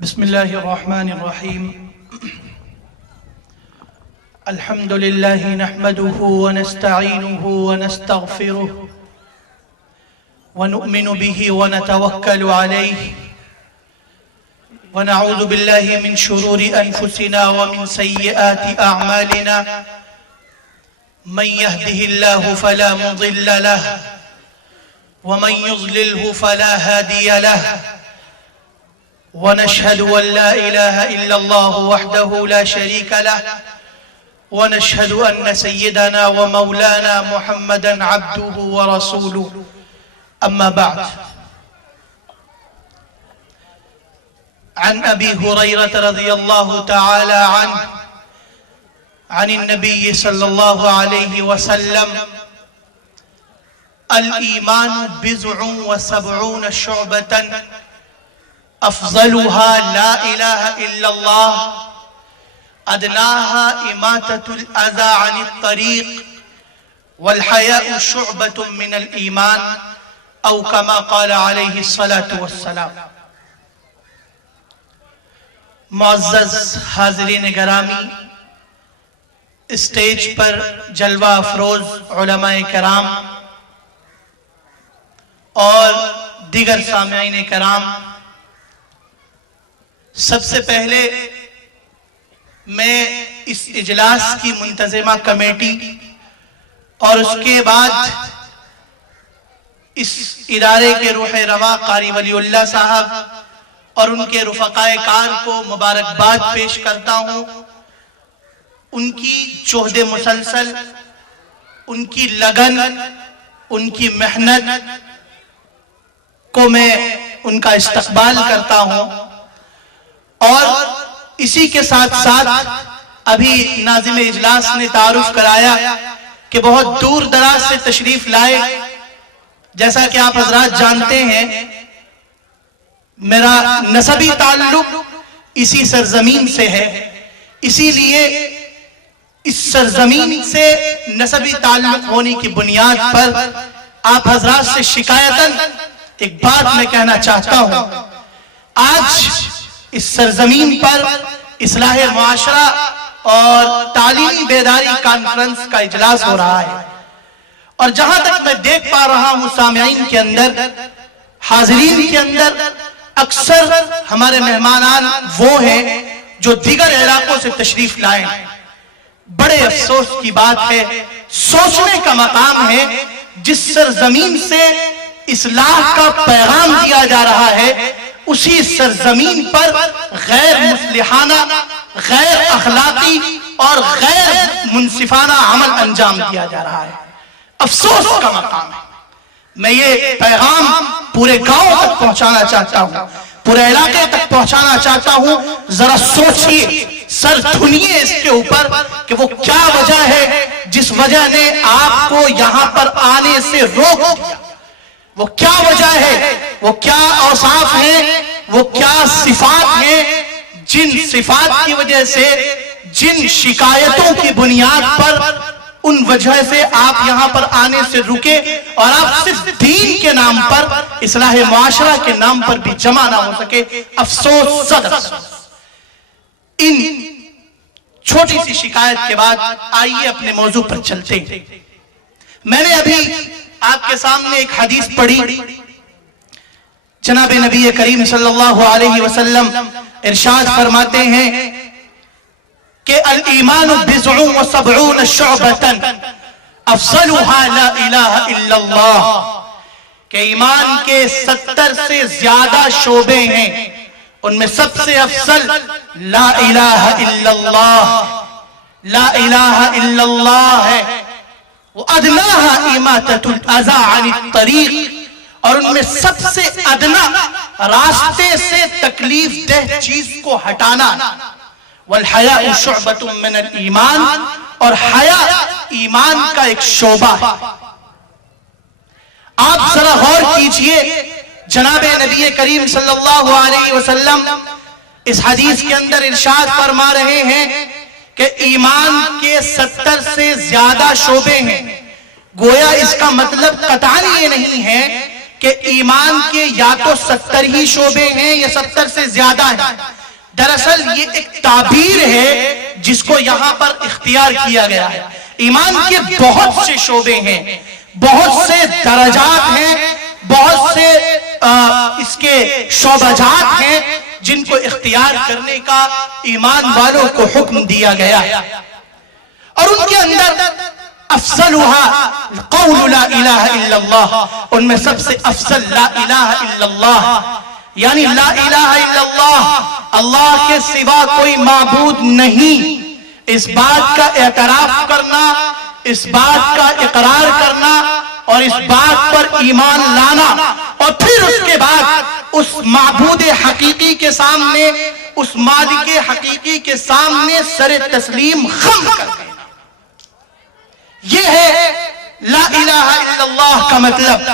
بسم الله الرحمن الرحيم. الحمد لله نحمده ونستعينه ونستغفره ونؤمن به ونتوكل عليه ونعوذ بالله من شرور أنفسنا ومن سيئات أعمالنا. من يهده الله فلا مضل له ومن يضلله فلا هادي له. ونشهد أن لا إله إلا الله وحده لا شريك له ونشهد أن سيدنا ومولانا محمدا عبده ورسوله. أما بعد، عن أبي هريرة رضي الله تعالى عنه عن النبي صلى الله عليه وسلم: الإيمان بضع وسبعون شعبة أفضلها لا إله إلا الله أدناها إماتة الأذى عن الطريق والحياء شعبة من الإيمان أو كما قال عليه الصلاة والسلام. معزز حاضرین گرامی، اسٹیج پر جلوہ افروز علماء کرام اور دیگر سامعین کرام، سب سے پہلے میں اس اجلاس کی منتظمہ کمیٹی اور اس کے بعد اس ادارے کے روح رواں قاری ولی اللہ صاحب اور ان کے رفقائے کار کو مبارکباد پیش کرتا ہوں. ان کی جہد مسلسل، ان کی لگن، ان کی محنت کو میں ان کا استقبال کرتا ہوں. اور اسی کے ساتھ ساتھ ابھی ناظم اجلاس نے تعارف کرایا کہ بہت دور دراز سے تشریف لائے. جیسا کہ آپ حضرات جانتے ہیں، میرا نسبی تعلق اسی سرزمین سے ہے، اسی لیے اس سرزمین سے نسبی تعلق ہونے کی بنیاد پر آپ حضرات سے شکایتاً ایک بات میں کہنا چاہتا ہوں. آج اس سرزمین پر اصلاح معاشرہ اور تعلیمی بیداری کانفرنس کا اجلاس ہو رہا ہے، اور جہاں تک میں دیکھ پا رہا ہوں سامعین کے اندر، حاضرین کے اندر، اکثر ہمارے مہمانان وہ ہیں جو دیگر علاقوں سے تشریف لائے. بڑے افسوس کی بات ہے، سوچنے کا مقام ہے، جس سرزمین سے اصلاح کا پیغام دیا جا رہا ہے اسی سرزمین پر غیر مصلحانہ، غیر اخلاقی اور غیر منصفانہ عمل انجام دیا جا رہا ہے. افسوس کا مقام ہے. میں یہ پیغام پورے گاؤں تک پہنچانا چاہتا ہوں، پورے علاقے تک پہنچانا چاہتا ہوں. ذرا سوچئے، سر دھنیے اس کے اوپر کہ وہ کیا وجہ ہے جس وجہ نے آپ کو یہاں پر آنے سے روک دیا. وہ کیا وجہ ہے، وہ کیا اوصاف ہیں، وہ کیا صفات ہیں جن صفات کی وجہ سے، جن شکایتوں کی بنیاد پر، ان وجہ سے آپ یہاں پر آنے سے رکے اور آپ صرف دین کے نام پر، اصلاح معاشرہ کے نام پر بھی جمع نہ ہو سکے. افسوس، صد افسوس. ان چھوٹی سی شکایت کے بعد آئیے اپنے موضوع پر چلتے ہیں. میں نے ابھی آپ کے سامنے ایک حدیث پڑھی. جناب نبی کریم صلی اللہ علیہ وسلم ارشاد فرماتے ہیں کہ الایمان بضع وسبعون شعبۃ افضلها لا الہ الا اللہ، کہ ایمان کے 70 سے زیادہ شعبے ہیں، ان میں سب سے افضل لا الہ الا اللہ، لا الہ الا اللہ ہے. وَأَدْنَاهَا إِمَاتَةُ الْأَذَى عَنِ الطَّرِيقِ، اور ان میں سب سے ادنا راستے سے تکلیف دہ چیز کو ہٹانا. وَالْحَيَاءُ شُعْبَةٌ مِّنَ الْإِيمَانِ، اور حیا ایمان کا ایک شعبہ ہے. آپ ذرا غور کیجئے، جناب نبی کریم صلی اللہ علیہ وسلم اس حدیث کے اندر ارشاد فرما رہے ہیں کہ ایمان کے 70 سے زیادہ شعبے ہیں. گویا اس کا مطلب قطعاً یہ نہیں ہے کہ ایمان کے یا تو 70 ہی شعبے ہیں یا 70 سے زیادہ ہیں. دراصل یہ ایک تعبیر ہے جس کو یہاں پر اختیار کیا گیا ہے. ایمان کے بہت سے شعبے ہیں، بہت سے درجات ہیں، بہت سے اس کے شعبہ جات ہیں جن کو اختیار کرنے کا ایمان والوں کو حکم دیا گیا ہے. اور ان کے اندر افضلها قول لا الہ الا اللہ، ان میں سب سے افضل لا الہ الا اللہ، یعنی لا الہ الا اللہ، اللہ کے سوا کوئی معبود نہیں، اس بات کا اعتراف کرنا، اس بات کا اقرار کرنا اور اس بات پر ایمان لانا، اور پھر اس کے بعد اس معبود حقیقی کے سامنے، اس مالک حقیقی کے سامنے سر تسلیم خم کر دینا. یہ ہے لا الہ الا اللہ کا مطلب.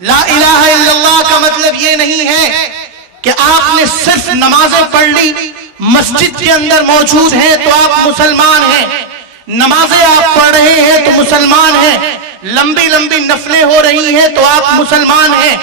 لا الہ الا اللہ کا مطلب یہ نہیں ہے کہ آپ نے صرف نمازیں پڑھ لی، مسجد کے اندر موجود ہیں تو آپ مسلمان ہیں، نمازیں آپ پڑھ رہے ہیں تو مسلمان ہیں، لمبی لمبی نفلیں ہو رہی ہیں تو آپ مسلمان ہیں.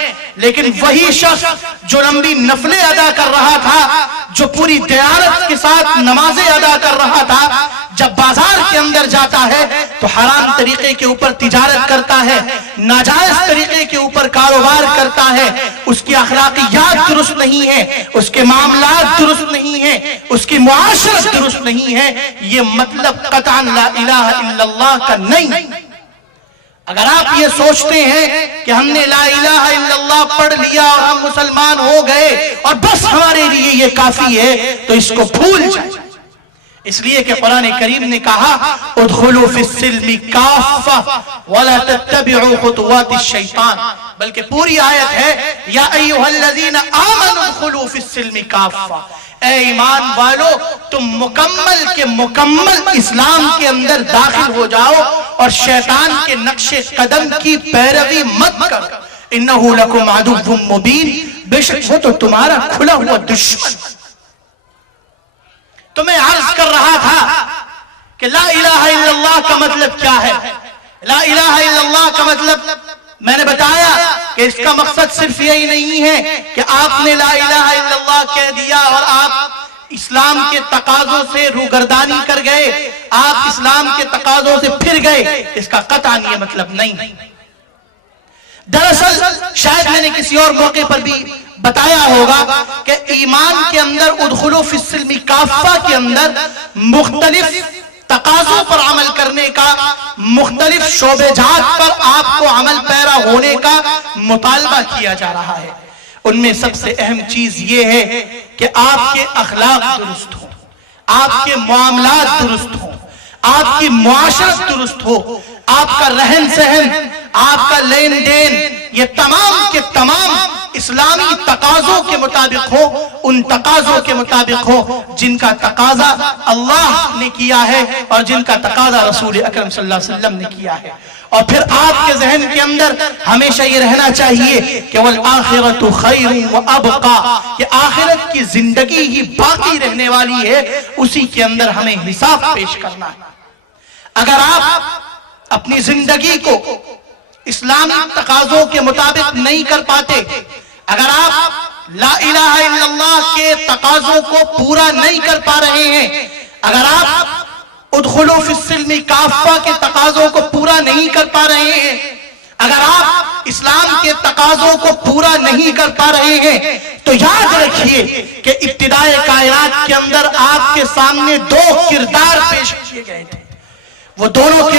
لیکن وہی شخص جو لمبی نفلیں ادا کر رہا تھا، جو پوری دیانت کے ساتھ نمازیں ادا کر رہا تھا، جب بازار کے اندر جاتا ہے تو حرام طریقے کے اوپر تجارت کرتا ہے، ناجائز طریقے کے اوپر کاروبار کرتا ہے، اس کی اخلاقیات درست نہیں ہے، اس کے معاملات درست نہیں ہیں، اس کی معاشرت درست نہیں ہے، یہ مطلب قطعاً لا الہ الا اللہ کا نہیں. اگر آپ یہ سوچتے ہیں کہ ہم نے لا الہ الا اللہ پڑھ لیا اور ہم مسلمان ہو گئے اور بس ہمارے لیے یہ کافی ہے، تو اس کو بھول جائیں. اس لیے کہ قرآن کریم نے کہا ادخلوا فی السلم کافہ ولا تتبعوا خطوات الشیطان، بلکہ پوری آیت ہے یا ایھا الذین آمنوا ادخلوا فی السلم کافہ، اے ایمان والو تم مکمل کے مکمل اسلام کے اندر داخل ہو جاؤ اور شیطان کے نقش قدم کی پیروی مت کرو. انہ لکم عدو مبین، بے شک وہ تو تمہارا کھلا ہوا دشمن. تو میں عرض کر رہا تھا کہ لا الہ الا اللہ کا مطلب کیا ہے. لا الہ الا اللہ کا مطلب میں نے بتایا کہ اس کا مقصد صرف یہی نہیں ہے کہ آپ نے لا الہ الا اللہ کہہ دیا اور آپ اسلام کے تقاضوں سے روگردانی کر گئے، آپ اسلام کے تقاضوں سے پھر گئے. اس کا قطعاً یہ مطلب نہیں. دراصل شاید میں نے کسی اور موقع پر بھی بتایا ہوگا کہ ایمان کے اندر ادخلوا فی السلم کافہ کے اندر مختلف تقاضوں پر عمل کرنے کا، مختلف شعبے جات پر آپ کو عمل پیرا ہونے کا مطالبہ کیا جا رہا ہے. ان میں سب سے اہم چیز یہ ہے کہ آپ کے اخلاق درست ہوں، آپ کے معاملات درست ہوں، آپ کی معاشرت درست ہو، آپ کا رہن سہن، آپ کا لین دین، یہ تمام کے تمام اسلامی تقاضوں کے مطابق ہو، ان تقاضوں کے مطابق ہو جن کا تقاضا اللہ نے کیا ہے اور جن کا تقاضا رسول اکرم صلی اللہ علیہ وسلم نے کیا ہے. اور پھر آپ کے ذہن کے اندر ہمیشہ یہ رہنا چاہیے کہ والآخرۃ خیر وابقا، کہ آخرت کی زندگی ہی باقی رہنے والی ہے، اسی کے اندر ہمیں حساب پیش کرنا ہے. اگر آپ اپنی زندگی کو اسلامی تقاضوں کے مطابق نہیں کر پاتے، اگر آپ لا الہ الا اللہ کے تقاضوں کو پورا نہیں کر پا رہے ہیں، اگر آپ ادخلوا فی السلم کافہ کے تقاضوں کو پورا نہیں کر پا رہے ہیں، اگر آپ اسلام کے تقاضوں کو پورا نہیں کر پا رہے ہیں، تو یاد رکھیے کہ ابتدائے کائنات کے اندر آپ کے سامنے دو کردار پیش کیے گئے تھے. وہ دونوں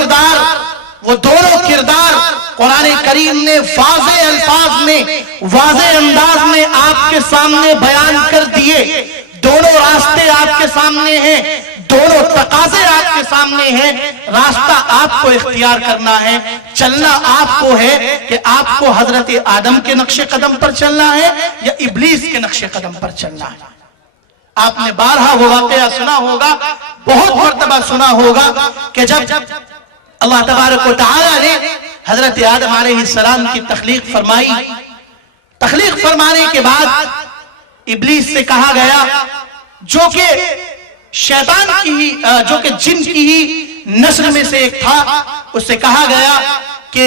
کردار قرآن کریم نے واضح الفاظ میں، واضح انداز میں آپ کے سامنے بیان کر دیے. دونوں راستے آپ کے سامنے ہیں، دونوں تقاضے آپ کے سامنے ہیں. راستہ آپ کو اختیار کرنا ہے، چلنا آپ کو ہے کہ آپ کو حضرت آدم کے نقش قدم پر چلنا ہے یا ابلیس کے نقش قدم پر چلنا ہے. آپ نے بارہا وہ واقعہ سنا ہوگا، بہت مرتبہ سنا ہوگا کہ جب اللہ تبارک و تعالی نے حضرت آدم علیہ السلام کی تخلیق فرمائی، تخلیق فرمانے کے بعد ابلیس سے کہا گیا، جو کہ شیطان کی ہی، جو کہ جن کی ہی نسل میں سے ایک تھا، اس سے کہا گیا کہ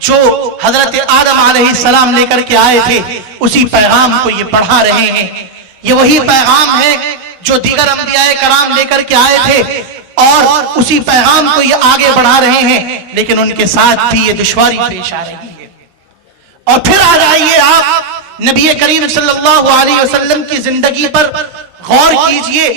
جو حضرت آدم علیہ السلام لے کر کے آئے تھے اسی پیغام کو یہ پڑھا رہے ہیں. یہ وہی پیغام ہے جو دیگر انبیاء کرام لے کر کے آئے تھے اور اسی پیغام کو یہ آگے بڑھا رہے ہیں, لیکن ان کے ساتھ بھی یہ دشواری پیش آ رہی ہے. اور پھر آ جائیے آپ نبی کریم صلی اللہ علیہ وسلم کی زندگی پر غور کیجئے.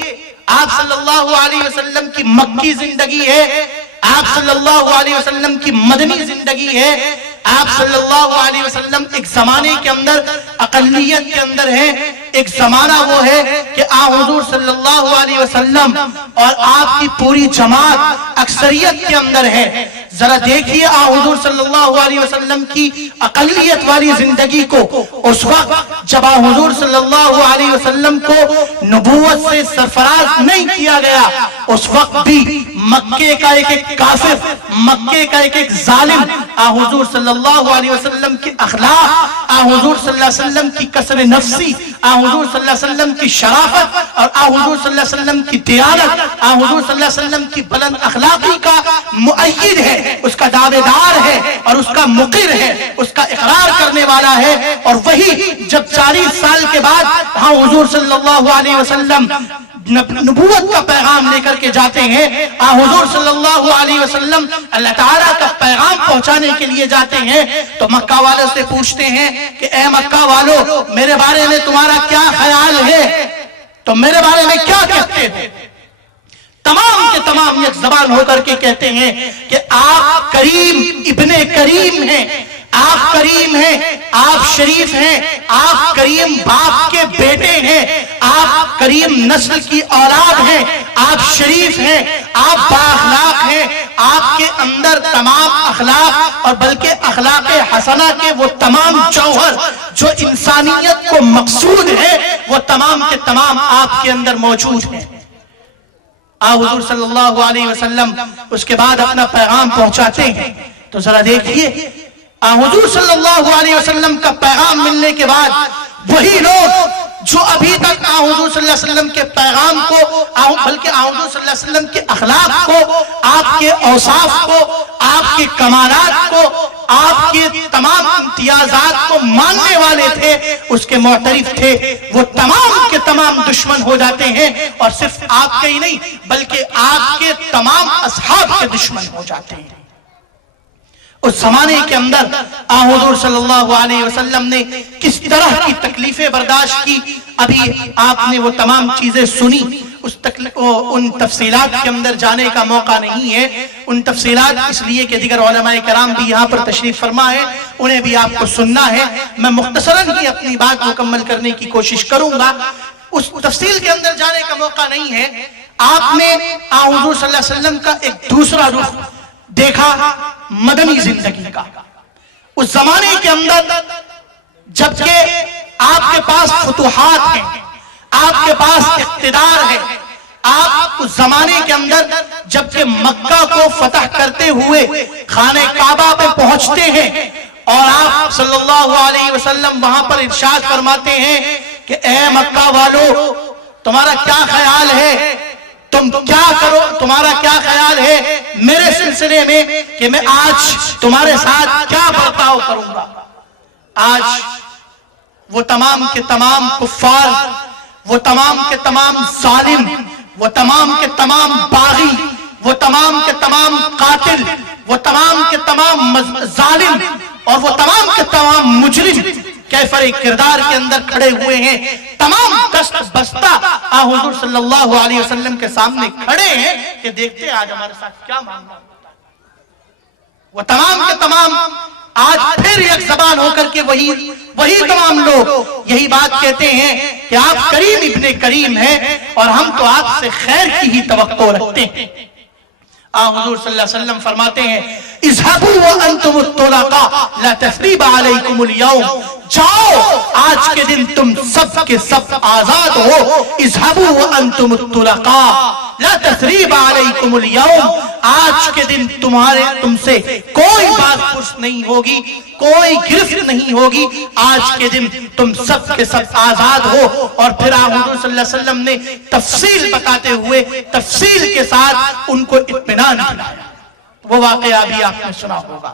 آپ صلی اللہ علیہ وسلم کی مکی زندگی ہے, آپ صلی اللہ علیہ وسلم کی مدنی زندگی ہے. آپ صلی اللہ علیہ وسلم ایک زمانے کے اندر اقلیت کے اندر ہے. ایک زمانہ وہ ہے کہ حضور صلی اللہ علیہ وسلم اور آپ کی پوری جماعت اکثریت کے اندر ہے. ذرا دیکھیے حضور صلی اللہ علیہ وسلم کی اقلیت والی زندگی کو. اس وقت جب حضور صلی اللہ علیہ وسلم کو نبوت سے سرفراز نہیں کیا گیا, اس وقت بھی مکے کا ایک ایک کافر, مکے کا ایک ایک ظالم حضور صلی اللہ علیہ وسلم کی اخلاق, حضور صلی اللہ علیہ وسلم کی کسر نفسی, حضور صلی اللہ علیہ وسلم کی شرافت اور حضور صلی اللہ علیہ وسلم کی دیانت, حضور صلی اللہ علیہ وسلم کی بلند اخلاقی کا مؤید ہے, اس کا دعوے دار ہے اور اس کا مقر ہے, اس کا اقرار کرنے والا ہے. اور وہی جب 40 سال کے بعد حضور صلی اللہ علیہ وسلم نبوت کا پیغام لے کر کے جاتے ہیں, حضور صلی اللہ علیہ وسلم اللہ تعالیٰ کا پیغام پہنچانے کے لیے جاتے ہیں, تو مکہ والوں سے پوچھتے ہیں کہ اے مکہ والو, میرے بارے میں تمہارا کیا خیال ہے, تو میرے بارے میں کیا کہتے ہو؟ تمام کے تمام یک زبان ہو کر کے کہتے ہیں کہ آپ کریم ابن کریم ہیں, آپ کریم ہیں, آپ شریف ہیں, آپ کریم باپ کے بیٹے ہیں, آپ کریم نسل کی اولاد ہیں, آپ شریف ہیں, آپ بااخلاق ہیں, آپ کے اندر تمام اخلاق اور بلکہ اخلاق حسنہ کے وہ تمام جوہر جو انسانیت کو مقصود ہے وہ تمام کے تمام آپ کے اندر موجود ہیں. حضور صلی اللہ علیہ وسلم اس کے بعد اپنا پیغام پہنچاتے ہیں. تو ذرا دیکھیے حضور صلی اللہ علیہ وسلم کا پیغام ملنے کے بعد وہی لوگ جو ابھی تک حضور صلی اللہ علیہ وسلم کے پیغام کو بلکہ حضور صلی اللہ علیہ وسلم کے اخلاق کو, آپ کے اوصاف کو, آپ کے کمالات کو, آپ کے تمام امتیازات کو ماننے والے تھے, اس کے معترف تھے, وہ تمام کے تمام دشمن ہو جاتے ہیں اور صرف آپ کے ہی نہیں بلکہ آپ کے تمام اصحاب کے دشمن ہو جاتے ہیں. اس زمانے کے اندر حضور صلی اللہ علیہ وسلم نے کس طرح کی تکلیفیں برداشت کی, ابھی آپ نے وہ تمام چیزیں سنی. ان تفصیلات کے اندر جانے کا موقع نہیں ہے, ان تفصیلات اس لیے کہ دیگر علماء کرام بھی یہاں پر تشریف فرما ہے, انہیں بھی آپ کو سننا ہے. میں مختصراً ہی اپنی بات مکمل کرنے کی کوشش کروں گا, اس تفصیل کے اندر جانے کا موقع نہیں ہے. آپ نے حضور صلی اللہ علیہ وسلم کا ایک دوسرا رخ دیکھا مدنی زندگی کا. اس زمانے کے اندر جبکہ آپ کے پاس فتوحات ہیں, آپ کے پاس اقتدار ہے, آپ اس زمانے کے اندر جبکہ مکہ کو فتح کرتے ہوئے خانہ کعبہ پہ پہنچتے ہیں اور آپ صلی اللہ علیہ وسلم وہاں پر ارشاد فرماتے ہیں کہ اے مکہ والو, تمہارا کیا خیال ہے, تم کیا کرو, تمہارا کیا خیال ہے میرے سلسلے میں کہ میں آج تمہارے ساتھ کیا برتاؤ کروں گا. آج وہ تمام کے تمام کفار, وہ تمام کے تمام ظالم, وہ تمام کے تمام باغی, وہ تمام کے تمام قاتل, وہ تمام کے تمام ظالم اور وہ تمام کے تمام مجرم کیفر کردار کے اندر کھڑے ہوئے ہیں, تمام دست بستہ حضور صلی اللہ علیہ وسلم کے سامنے کھڑے ہیں کہ دیکھتے آج ہمارے ساتھ کیا معاملہ ہوتا ہے. وہ تمام کے تمام آج پھر ایک زبان ہو کر کے وہی تمام لوگ یہی بات کہتے ہیں کہ آپ کریم ابن کریم ہیں اور ہم تو آپ سے خیر کی ہی توقع رکھتے ہیں. حضور صلی اللہ علیہ وسلم فرماتے ہیں اذهبوا وانتم الطلقاء لا تثریب علیکم اليوم, جاؤ آج کے دن تم سب کے سب آزاد ہو. اذهبوا وانتم الطلقاء لا تثریب علیکم اليوم, آج کے دن تم سے کوئی بات پرس نہیں ہوگی, کوئی گرفت نہیں ہوگی, آج کے دن تم سب کے سب آزاد ہو. اور پھر حضور صلی اللہ علیہ وسلم نے تفصیل بتاتے ہوئے تفصیل کے ساتھ ان کو اطمینان دلایا. وہ واقعہ بھی آپ نے سنا ہوگا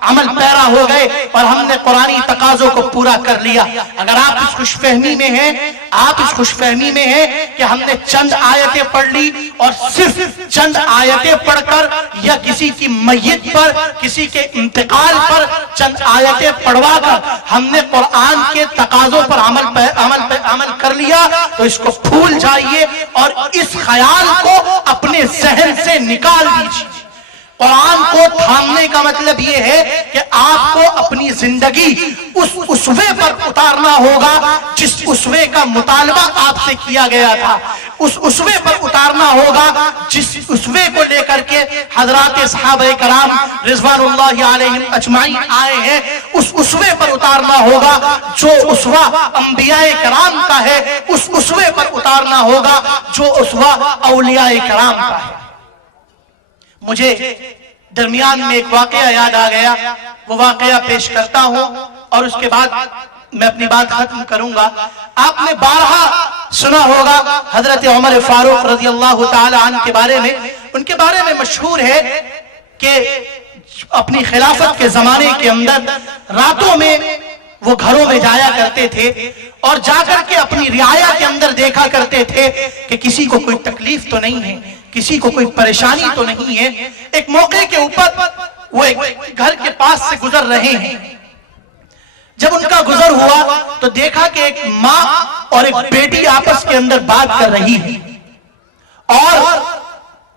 عمل پیرا ہو گئے اور ہم نے قرآنی تقاضوں کو پورا کر لیا۔ اگر آپ اس خوش فہمی میں ہیں، آپ اس خوش فہمی میں ہیں کہ ہم نے چند آیتیں پڑھ لی اور صرف چند آیتیں پڑھ کر یا کسی کی میت پر، کسی کے انتقال پر چند آیتیں پڑھوا کر ہم نے قرآن کے تقاضوں پر عمل کر لیا، تو اس کو بھول جائیے اور اس خیال کو اپنے ذہن سے نکال دیجیے۔ قرآن کو تھامنے کا مطلب یہ ہے کہ آپ کو اپنی زندگی اس اسوے پر اتارنا ہوگا جس اسوے کا مطالبہ آپ سے کیا گیا تھا، اس اسوے پر اتارنا ہوگا جس اسوے کو لے کر کے حضرات صحابہ کرام رضوان اللہ علیہم اجمعین آئے ہیں، اس اسوے پر اتارنا ہوگا جو اسوہ انبیاء کرام کا ہے، اس اسوے پر اتارنا ہوگا جو اسوہ اولیاء کرام کا ہے۔ مجھے درمیان میں ایک واقعہ یاد آ گیا، وہ واقعہ پیش کرتا ہوں اور اس کے بعد میں اپنی بات ختم کروں گا۔ آپ نے بارہا سنا ہوگا حضرت عمر فاروق رضی اللہ تعالی عنہ کے بارے میں، ان کے بارے میں مشہور ہے کہ اپنی خلافت کے زمانے کے اندر راتوں میں وہ گھروں میں جایا کرتے تھے اور جا کر کے اپنی رعایا کے اندر دیکھا کرتے تھے کہ کسی کو کوئی تکلیف تو نہیں ہے، کسی کو کوئی پریشانی تو نہیں ہے۔ ایک موقع کے اوپر وہ ایک گھر کے پاس سے گزر رہے ہیں، جب ان کا گزر ہوا تو دیکھا کہ ایک ماں اور ایک بیٹی آپس کے اندر بات کر رہی ہے اور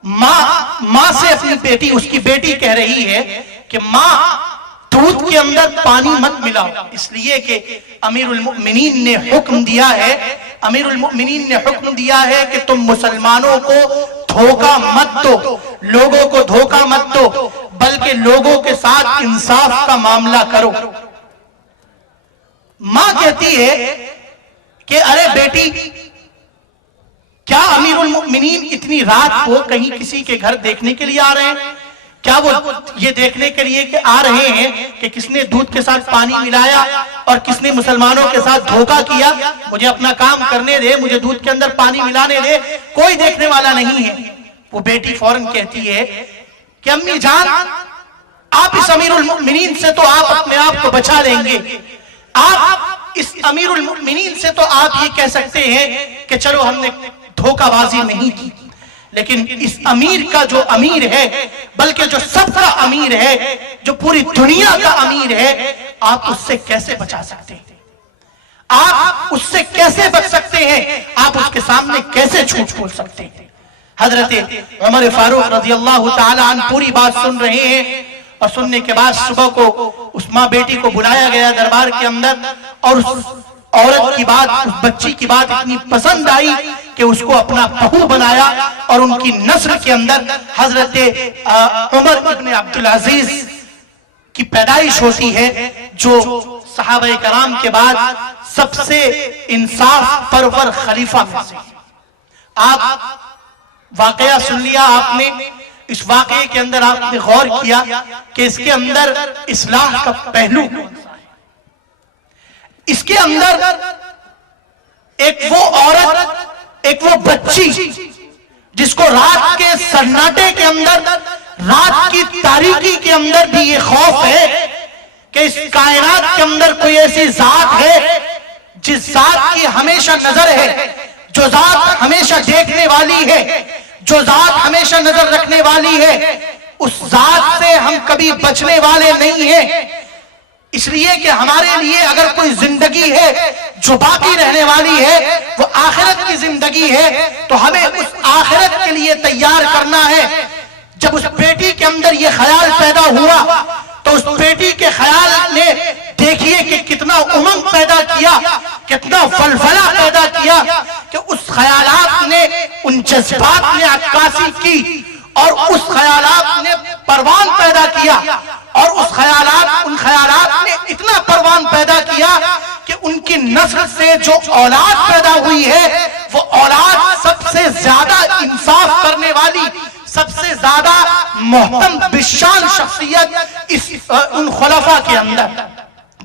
ماں سے اپنی بیٹی، اس کی بیٹی کہہ رہی ہے کہ ماں دودھ کے اندر پانی مت ملاؤ، اس لیے کہ امیر المؤمنین نے حکم دیا ہے، امیر المؤمنین نے حکم دیا ہے کہ تم مسلمانوں کو دھوکہ مت دو، لوگوں کو دھوکہ مت دو، بلکہ لوگوں کے ساتھ انصاف کا معاملہ کرو۔ ماں کہتی ہے کہ ارے بیٹی، کیا امیر المؤمنین اتنی رات کو کہیں کسی کے گھر دیکھنے کے لیے آ رہے ہیں؟ کیا وہ یہ دیکھنے کے لیے کہ آ رہے ہیں کہ کس نے دودھ کے ساتھ پانی ملایا اور کس نے مسلمانوں کے ساتھ دھوکہ کیا؟ مجھے اپنا کام کرنے دے، مجھے دودھ کے اندر پانی ملانے دے، کوئی دیکھنے والا نہیں ہے۔ وہ بیٹی فوراً کہتی ہے کہ امی جان، آپ اس امیر المؤمنین سے تو آپ اپنے آپ کو بچا لیں گے، آپ اس امیر المؤمنین سے تو آپ یہ کہہ سکتے ہیں کہ چلو ہم نے دھوکہ بازی نہیں کی، لیکن اس امیر کا جو امیر ہے، بلکہ جو سب کا امیر ہے، جو پوری دنیا کا امیر ہے، آپ اس سے کیسے بچا سکتے ہیں؟ آپ اس سے کیسے بچ سکتے ہیں؟ آپ اس کے سامنے کیسے جھوٹ بول سکتے ہیں؟ حضرت عمر فاروق رضی اللہ تعالی عنہ پوری بات سن رہے ہیں اور سننے کے بعد صبح کو اس ماں بیٹی کو بلایا گیا دربار کے اندر اور اس عورت کی بات، اس بچی کی بات اتنی پسند آئی کہ اس کو اپنا بہو بنایا اور ان کی نسل کے اندر حضرت عمر ابن عبدالعزیز کی پیدائش ہوتی ہے، جو صحابہ کرام کے بعد سب سے انصاف پرور خلیفہ میں سے۔ آپ واقعہ سن لیا آپ نے، اس واقعے کے اندر آپ نے غور کیا کہ اس کے اندر اصلاح کا پہلو کون سا ہے؟ اس کے اندر ایک وہ عورت، ایک وہ بچی جس کو رات کے سناٹے کے اندر، رات کی تاریکی کے اندر بھی یہ خوف ہے کہ اس کائنات کے اندر کوئی ایسی ذات ہے جس ذات کی ہمیشہ نظر ہے، جو ذات ہمیشہ دیکھنے والی ہے، جو ذات ہمیشہ نظر رکھنے والی ہے، اس ذات سے ہم کبھی بچنے والے نہیں ہیں۔ اس لیے کہ ہمارے لیے اگر کوئی زندگی ہے جو باقی رہنے والی ہے، وہ آخرت کی زندگی ہے، تو ہمیں اس آخرت کے لیے تیار کرنا ہے۔ جب اس بیٹی کے اندر یہ خیال پیدا ہوا تو اس بیٹی کے خیال نے دیکھیے کہ کتنا امنگ پیدا کیا، کتنا فلفلہ پیدا کیا کہ اس خیالات نے، ان جذبات نے عکاسی کی اور اس خیالات نے پروان پیدا کیا، اور ان خیالات نے اتنا پروان پیدا کیا کہ ان کی نسل سے جو اولاد پیدا ہوئی ہے، وہ اولاد سب سے زیادہ انصاف کرنے والی، سب سے زیادہ محترم بشان شخصیت ان خلفاء کے اندر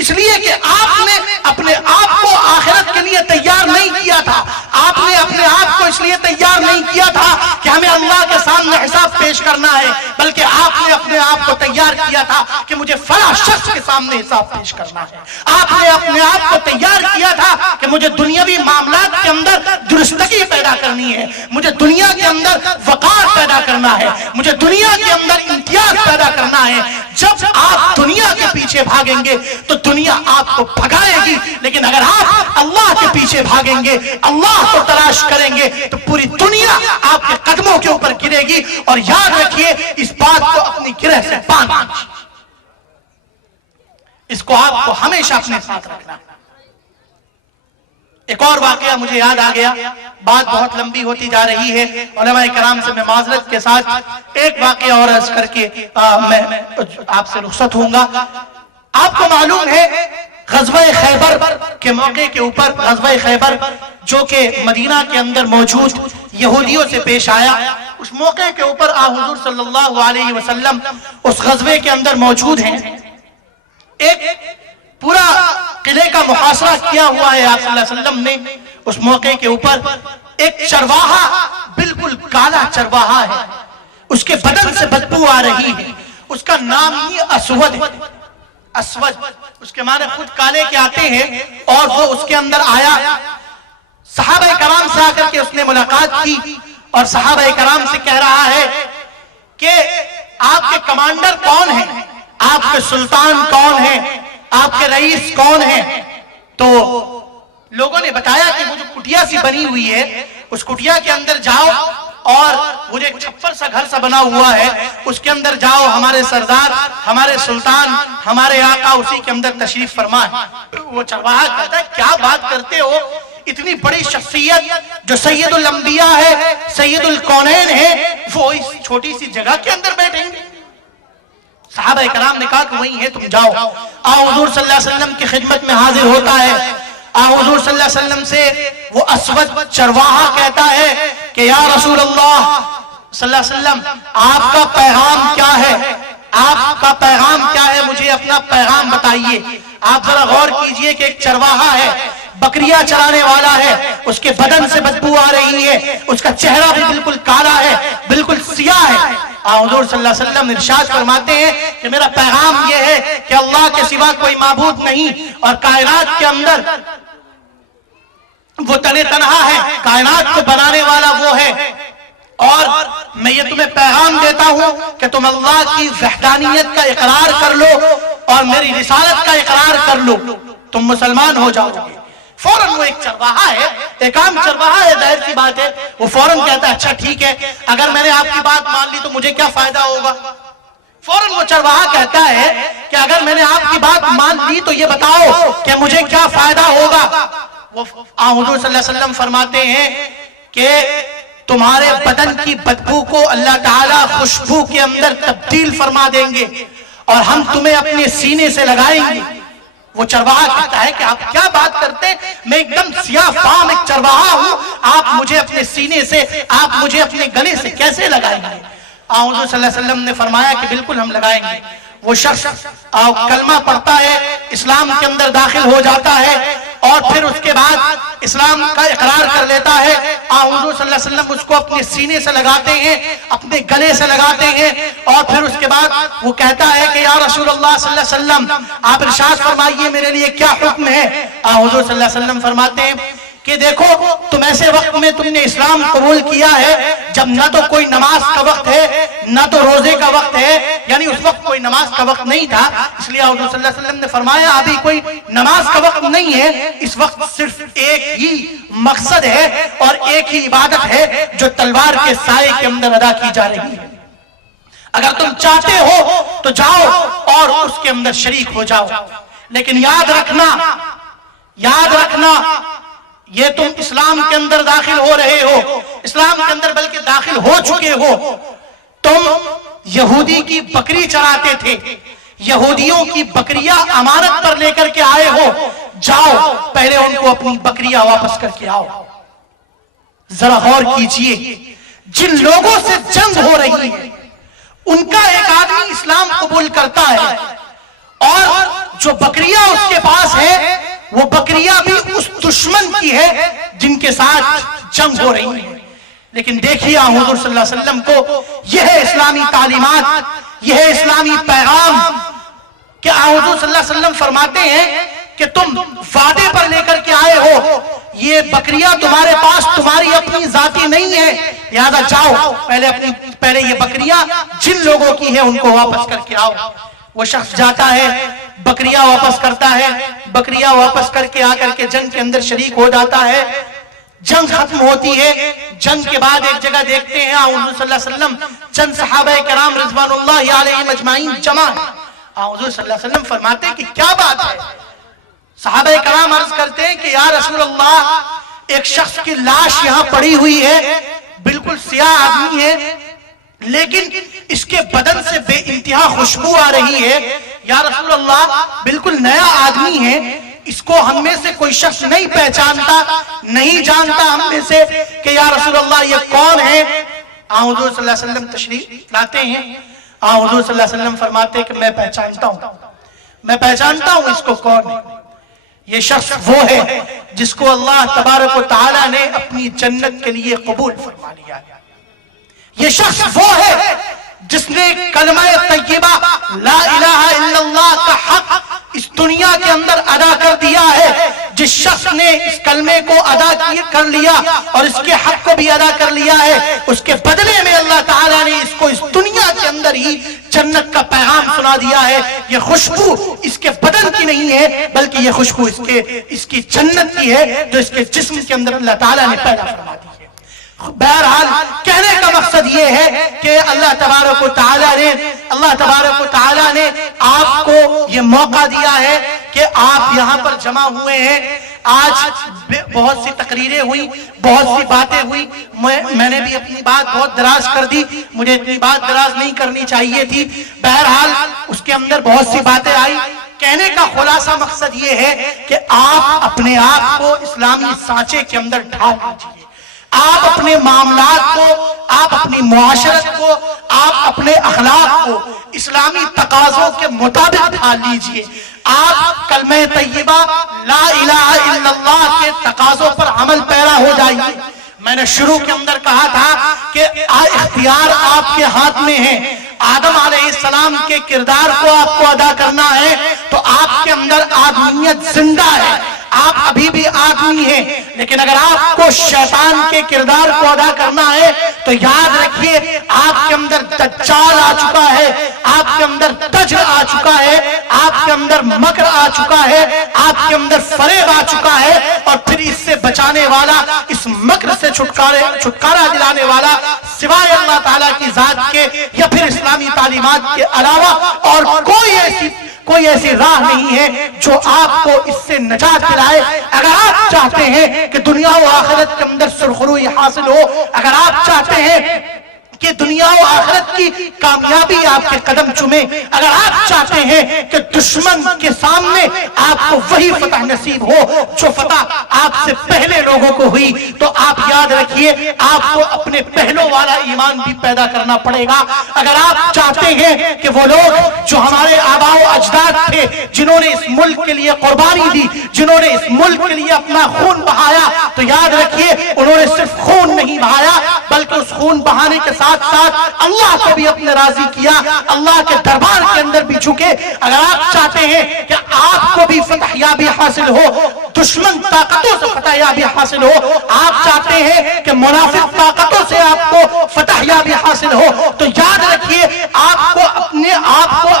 اس لیے کہ آپ نے اپنے آپ کو آخرت کے لیے تیار نہیں کیا تھا، آپ نے اپنے آپ کو اس لیے تیار نہیں کیا تھا کہ ہمیں اللہ کے سامنے حساب پیش کرنا ہے، بلکہ آپ نے اپنے آپ کو تیار کیا تھا کہ مجھے فلاں شخص کے سامنے حساب پیش کرنا ہے۔ آپ نے اپنے آپ کو تیار کیا تھا کہ مجھے دنیاوی معاملات کے اندر درستگی پیدا کرنی ہے، مجھے دنیا کے اندر وقار پیدا کرنا ہے، مجھے دنیا کے اندر امتیاز پیدا کرنا ہے۔ جب آپ دنیا کے پیچھے بھاگیں گے تو دنیا آپ کو بھگائے گی، لیکن اگر آپ اللہ کے پیچھے بھاگیں گے، اللہ کو تلاش کریں گے تو پوری دنیا آپ کے قدموں کے اوپر گرے گی۔ اور یاد رکھیے اس بات کو اپنی گرہ سے باندھ لیجیے، اس کو آپ کو ہمیشہ اپنے ساتھ رکھنا۔ ایک اور واقعہ مجھے یاد آ گیا، بات بہت لمبی ہوتی جا رہی ہے، علماء کرام سے میں معذرت کے ساتھ ایک واقعہ اور عرض کر کے میں آپ سے رخصت ہوں گا۔ آپ کو معلوم ہے غزوہ خیبر کے موقع کے اوپر، غزوہ خیبر جو کہ مدینہ کے اندر موجود یہودیوں سے پیش آیا، اس موقع کے اوپر حضور صلی اللہ علیہ وسلم اس غزوے کے اندر موجود ہیں۔ ایک پورا قلعے کا محاصرہ کیا ہوا ہے آپ صلی اللہ علیہ وسلم نے۔ اس موقع کے اوپر ایک چرواہا، بالکل کالا چرواہا ہے، اس کے بدن سے بدبو آ رہی ہے، اس کا نام ہی اسود ہے۔ اسود اس کے معنی خود کالے کے آتے ہیں، اور وہ اس کے اندر آیا، صحابہ کرام سے آ کر کے اس نے ملاقات کی اور صحابہ کرام سے کہہ رہا ہے کہ آپ کے کمانڈر کون ہیں، آپ کے سلطان کون ہیں، آپ کے رئیس کون ہیں؟ تو لوگوں نے بتایا کہ وہ جو کٹیا سی بنی ہوئی ہے، اس کٹیا کے اندر جاؤ، اور وہ جو ایک چھپر سا گھر سا بنا ہوا ہے اس کے اندر جاؤ، ہمارے سردار، ہمارے سلطان، ہمارے آقا اسی کے اندر تشریف فرمائے۔ وہ چرواہا کہتا ہے کیا بات کرتے ہو، اتنی بڑی شخصیت جو سید الانبیاء ہے، سید الکونین ہے، وہ اس چھوٹی سی جگہ کے اندر بیٹھیں گے؟ صحابہ کرام نے کہا کہ وہی ہے، تم جاؤ۔ حضور صلی اللہ علیہ وسلم کی خدمت میں حاضر ہوتا ہے، حضور صلی اللہ علیہ وسلم سے وہ اسود چرواہا کہتا ہے کہ یا رسول اللہ صلی اللہ علیہ وسلم، آپ کا پیغام کیا ہے، آپ کا پیغام کیا ہے، مجھے اپنا پیغام بتائیے۔ آپ ذرا غور کیجئے کہ ایک چرواہا ہے، بکریاں چرانے والا ہے، اس کے بدن سے بدبو آ رہی ہے، اس کا چہرہ بھی بالکل کالا ہے، بالکل سیاہ ہے۔ حضور صلی اللہ علیہ وسلم ارشاد فرماتے ہیں کہ میرا پیغام یہ ہے کہ اللہ کے سوا کوئی معبود نہیں، اور کائنات کے اندر وہ تنہا ہے، کائنات کو بنانے والا وہ ہے، اور میں یہ تمہیں پیغام دیتا ہوں کہ تم اللہ کی وحدانیت کا اقرار کر لو اور میری رسالت کا اقرار کر لو، تم مسلمان ہو جاؤ گے۔ فوراً وہ ایک چرواہا ہے، ایک عام چرواہا ہے، ظاہر سی بات ہے، وہ فوراً کہتا ہے اچھا ٹھیک ہے، اگر میں نے آپ کی بات مان لی تو مجھے کیا فائدہ ہوگا؟ فوراً وہ چرواہا کہتا ہے کہ اگر میں نے آپ کی بات مان لی تو یہ بتاؤ کہ مجھے کیا فائدہ ہوگا؟ وہ حضور صلی اللہ علیہ وسلم فرماتے ہیں کہ تمہارے بدن کی بدبو کو اللہ تعالیٰ خوشبو کے اندر تبدیل فرما دیں گے، اور ہم تمہیں اپنے سینے سے لگائیں گے۔ وہ چرواہا کہتا ہے کہ آپ کیا بات کرتے ہیں، میں ایک دم سیاہ فام ایک چرواہا ہوں، آپ مجھے اپنے سینے سے، آپ مجھے اپنے گلے سے کیسے لگائیں گے؟ حضور صلی اللہ علیہ وسلم نے فرمایا کہ بالکل ہم لگائیں گے۔ وہ شخص کلمہ پڑھتا ہے، اسلام کے اندر داخل ہو جاتا ہے، اور پھر اس کے بعد اسلام کا اقرار کر لیتا ہے۔ حضور صلی اللہ علیہ وسلم اس کو اپنے سینے سے لگاتے ہیں، اپنے گلے سے لگاتے ہیں، اور پھر اس کے بعد وہ کہتا ہے کہ یا رسول اللہ صلی اللہ علیہ وسلم آپ ارشاد فرمائیے میرے لیے کیا حکم ہے؟ حضور صلی اللہ علیہ وسلم فرماتے ہیں کہ دیکھو تم ایسے وقت میں تم نے اسلام قبول کیا ہے جب نہ تو کوئی نماز کا وقت ہے نہ تو روزے کا وقت ہے، یعنی اس وقت کوئی نماز کا وقت نہیں تھا، اس لیے حضور صلی اللہ علیہ وسلم نے فرمایا ابھی کوئی نماز کا وقت نہیں ہے، اس وقت صرف ایک ہی مقصد ہے اور ایک ہی عبادت ہے جو تلوار کے سائے کے اندر ادا کی جا رہی ہے۔ اگر تم چاہتے ہو تو جاؤ اور اس کے اندر شریک ہو جاؤ، لیکن یاد رکھنا یہ تم اسلام کے اندر داخل ہو رہے ہو، اسلام کے اندر بلکہ داخل ہو چکے ہو، تم یہودی کی بکری چراتے تھے، یہودیوں کی بکریاں امانت پر لے کر کے آئے ہو، جاؤ پہلے ان کو اپنی بکریاں واپس کر کے آؤ۔ ذرا غور کیجئے، جن لوگوں سے جنگ ہو رہی ہے ان کا ایک آدمی اسلام قبول کرتا ہے، اور جو بکریاں اس کے پاس ہے وہ بکریاں بھی اس دشمن کی ہے جن کے ساتھ جنگ ہو رہی ہے۔ لیکن دیکھیے حضور صلی اللہ علیہ وسلم کو یہ ہے اسلامی تعلیمات، یہ ہے اسلامی پیغام کہ حضور صلی اللہ علیہ وسلم فرماتے ہیں کہ تم وعدے پر لے کر کے آئے ہو، یہ بکریاں تمہارے پاس تمہاری اپنی ذاتی نہیں ہے، لہذا جاؤ پہلے یہ بکریاں جن لوگوں کی ہیں ان کو واپس کر کے آؤ۔ وہ شخص جاتا ہے، بکریاں واپس کرتا ہے، بکریاں واپس کر کے آ کر کے جنگ کے اندر شریک ہو جاتا ہے۔ جنگ ختم ہوتی ہے، جنگ کے بعد ایک جگہ دیکھتے ہیں حضور صلی اللہ علیہ وسلم چند صحابہ کرام رضوان اللہ علیہم اجمعین جمع ہیں۔ حضور صلی اللہ علیہ وسلم فرماتے ہیں کہ کیا بات ہے؟ صحابہ کرام عرض کرتے ہیں کہ یا رسول اللہ، ایک شخص کی لاش یہاں پڑی ہوئی ہے، بالکل سیاہ آدمی ہے، لیکن اس کے بدن سے بے انتہا خوشبو آ رہی ہے۔ یا رسول اللہ، بالکل نیا آدمی ہے، اس کو ہم میں سے کوئی شخص نہیں پہچانتا، نہیں جانتا ہم میں سے کہ یا رسول اللہ یہ کون ہے۔ حضور صلی اللہ علیہ وسلم تشریف لاتے ہیں، حضور صلی اللہ علیہ وسلم فرماتے ہیں کہ میں پہچانتا ہوں اس کو کون ہے۔ یہ شخص وہ ہے جس کو اللہ تبارک و تعالی نے اپنی جنت کے لیے قبول فرما لیا ہے۔ یہ شخص وہ ہے جس نے کلمہ طیبہ لا الہ الا اللہ کا حق اس دنیا کے اندر ادا کر دیا ہے۔ جس شخص نے اس کلمے کو ادا کر لیا اور اس کے حق کو بھی ادا کر لیا ہے، اس کے بدلے میں اللہ تعالیٰ نے اس کو اس دنیا کے اندر ہی جنت کا پیغام سنا دیا ہے۔ یہ خوشبو اس کے بدن کی نہیں ہے، بلکہ یہ خوشبو اس کی جنت کی ہے جو اس کے جسم کے اندر اللہ تعالیٰ نے پیدا فرما دی ہے۔ بہرحال کہنے کا مقصد یہ ہے کہ اللہ تبارک و تعالیٰ نے آپ کو یہ موقع دیا ہے کہ آپ یہاں پر جمع ہوئے ہیں۔ آج بہت سی تقریریں ہوئی، بہت سی باتیں ہوئی، میں نے بھی اپنی بات بہت دراز کر دی، مجھے اتنی بات دراز نہیں کرنی چاہیے تھی۔ بہرحال اس کے اندر بہت سی باتیں آئی۔ کہنے کا خلاصہ مقصد یہ ہے کہ آپ اپنے آپ کو اسلامی سانچے کے اندر ڈھال لیجیے۔ آپ اپنے معاملات کو، آپ اپنی معاشرت کو، آپ اپنے اخلاق کو اسلامی تقاضوں کے مطابق ڈھال لیجئے۔ آپ کلمہ طیبہ لا الہ الا اللہ کے تقاضوں پر عمل پیرا ہو جائیے۔ میں نے شروع کے اندر کہا تھا کہ اختیار آپ کے ہاتھ میں ہے۔ آدم علیہ السلام کے کردار کو آپ کو ادا کرنا ہے تو آپ کے اندر آدمیت زندہ ہے، آپ ابھی بھی آدمی ہیں، لیکن اگر آپ کو شیطان کے کردار کو ادا کرنا ہے تو یاد رکھیے آپ کے اندر دجال آ چکا ہے، آپ کے اندر دجل آ چکا ہے، آپ کے اندر مکر آ چکا ہے، آپ کے اندر فریب آ چکا ہے، اور پھر اس سے بچانے والا، اس مکر سے چھٹکارا دلانے والا سوائے اللہ تعالیٰ کی ذات کے یا پھر اسلامی تعلیمات کے علاوہ اور کوئی ایسی راہ نہیں ہے جو آپ کو اس سے نجات دلائے۔ اگر آپ چاہتے ہیں کہ دنیا و آخرت کے اندر سرخروئی حاصل ہو، اگر آپ چاہتے ہیں کہ دنیا و آخرت کی کامیابی آپ کے قدم چومے، اگر آپ چاہتے ہیں کہ دشمن کے سامنے آپ کو وہی فتح نصیب ہو جو فتح آپ سے پہلے لوگوں کو ہوئی، تو آپ یاد رکھیے آپ کو اپنے پہلوں والا ایمان بھی پیدا کرنا پڑے گا۔ اگر آپ چاہتے ہیں کہ وہ لوگ جو ہمارے آباء و اجداد تھے، جنہوں نے اس ملک کے لیے قربانی دی، جنہوں نے اس ملک کے لیے اپنا خون بہایا، تو یاد رکھیے انہوں نے صرف خون نہیں بہایا بلکہ اس خون بہانے کے ساتھ اللہ کو بھی اپنے راضی کیا، اللہ کے دربار کے اندر بھی جھکے۔ اگر آپ چاہتے ہیں کہ آپ کو بھی فتح یابی حاصل ہو، دشمن طاقتوں سے فتح یابی حاصل ہو، آپ چاہتے ہیں کہ منافق طاقتوں سے آپ کو فتح یابی حاصل ہو، تو یاد رکھیے آپ کو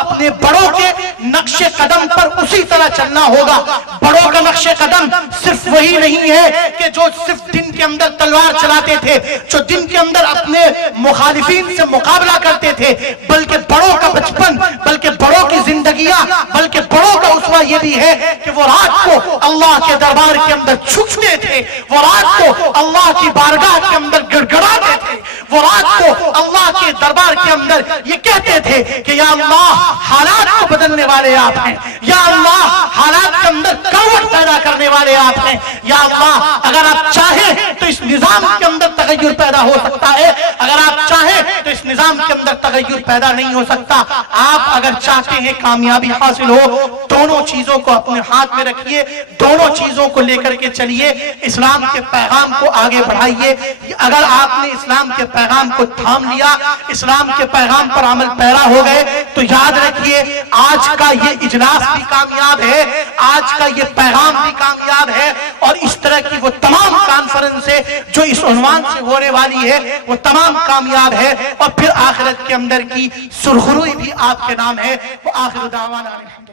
اپنے بڑوں کے نقش قدم پر اسی طرح چلنا ہوگا۔ بڑوں کا نقش قدم صرف وہی نہیں ہے کہ جو صرف دن کے اندر تلوار چلاتے تھے، جو دن کے اندر اپنے مخالفین سے مقابلہ کرتے تھے، بلکہ بڑوں کا بچپن، بلکہ بڑوں کی زندگیاں، بلکہ بڑوں کا اسوہ یہ بھی ہے کہ وہ رات کو اللہ کے دربار کے اندر جھکتے تھے، وہ رات کو اللہ کی بارگاہ کے اندر گڑگڑاتے تھے، وہ رات کو اللہ کے دربار کے اندر یہ کہتے تھے کہ یا اللہ حالات کو بدلنے والے آپ ہیں، یا اللہ حالات کے اندر کروٹ پیدا کرنے والے آپ ہیں، یا اللہ اگر آپ چاہیں تو اس نظام کے اندر تغیر پیدا ہو سکتا ہے. اگر آپ چاہیں تو اس نظام کے اندر تغیر پیدا نہیں ہو سکتا. آپ اگر چاہتے ہیں کامیابی حاصل ہو، دونوں چیزوں کو اپنے ہاتھ میں رکھیے، دونوں چیزوں کو لے کر کے چلیے، اسلام کے پیغام کو آگے بڑھائیے. اگر آپ نے اسلام کے پیغام کو تھام لیا، اسلام کے پیغام پر عمل پیرا ہو گئے، تو یاد رکھیے آج کا یہ اجلاس بھی کامیاب ہے، آج کا یہ پیغام بھی کامیاب ہے، اور اس طرح کی وہ تمام کانفرنسیں جو اس عنوان سے ہونے والی ہے وہ تمام کامیاب ہے، اور پھر آخرت کے اندر کی سرخروئی بھی آپ کے نام ہے. وہ آخر دعوانا الحمدللہ.